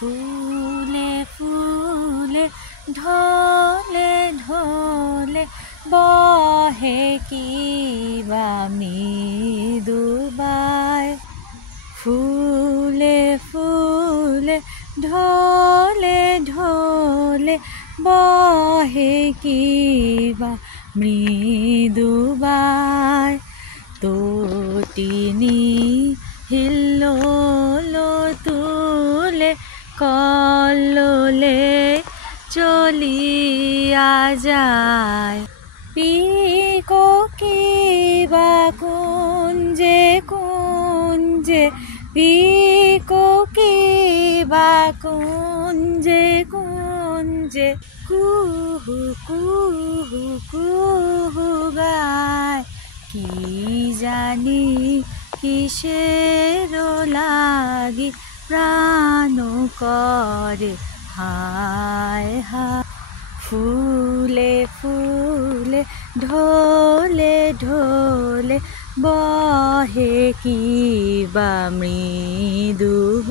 ফুলে ফুলে ঢলে ঢলে বহে কিবা মৃদুবাই। ফুলে ফুলে ঢলে ঢলে বহে কিবা মৃদুবাই। তটিনী হিল্লোল তুলে কল্লোলে চলিয়া যায়। পিককিবা কুঞ্জে কুঞ্জে পিককিবা কুঞ্জে কুঞ্জে কুহু কুহু কুহু গায়। কি জানি কিসের লাগি প্রাণ করে হায় হায়। ফুলে ফুলে ঢলে ঢলে বহে কিবা মৃদুবাই।